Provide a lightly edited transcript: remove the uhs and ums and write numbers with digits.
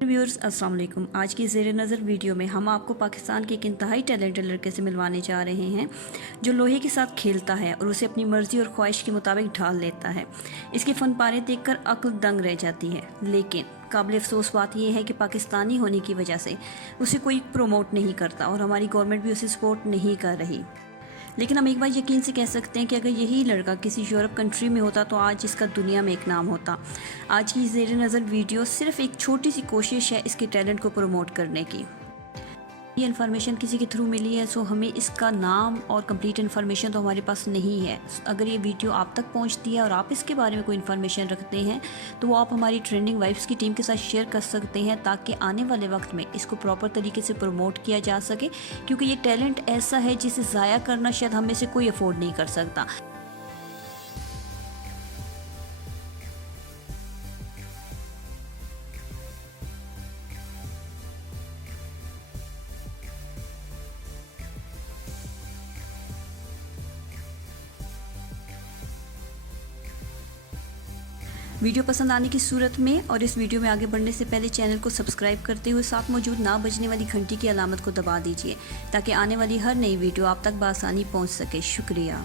Viewers अस्सलाम वालेकुम। आज की ज़ेर नज़र वीडियो में हम आपको पाकिस्तान के एक इंतहाई टैलेंटेड लड़के से मिलवाने जा रहे हैं जो लोहे के साथ खेलता है और उसे अपनी मर्ज़ी और ख्वाहिश के मुताबिक ढाल लेता है। इसके फ़न पारे देखकर अक्ल दंग रह जाती है, लेकिन काबिल अफसोस बात यह है कि पाकिस्तानी होने की वजह से उसे कोई प्रमोट नहीं करता और हमारी गवर्नमेंट भी उसे सपोर्ट नहीं कर रही। लेकिन हम एक बार यकीन से कह सकते हैं कि अगर यही लड़का किसी यूरोप कंट्री में होता तो आज इसका दुनिया में एक नाम होता। आज की ज़ेर नज़र वीडियो सिर्फ एक छोटी सी कोशिश है इसके टैलेंट को प्रमोट करने की। ये इन्फॉर्मेशन किसी के थ्रू मिली है, सो हमें इसका नाम और कंप्लीट इन्फॉर्मेशन तो हमारे पास नहीं है। अगर ये वीडियो आप तक पहुंचती है और आप इसके बारे में कोई इन्फॉर्मेशन रखते हैं तो वो आप हमारी ट्रेंडिंग वाइब्स की टीम के साथ शेयर कर सकते हैं, ताकि आने वाले वक्त में इसको प्रॉपर तरीके से प्रमोट किया जा सके, क्योंकि ये टैलेंट ऐसा है जिसे ज़ाया करना शायद हम में से कोई अफोर्ड नहीं कर सकता। वीडियो पसंद आने की सूरत में और इस वीडियो में आगे बढ़ने से पहले चैनल को सब्सक्राइब करते हुए साथ मौजूद ना बजने वाली घंटी की अलामत को दबा दीजिए, ताकि आने वाली हर नई वीडियो आप तक बआसानी पहुंच सके। शुक्रिया।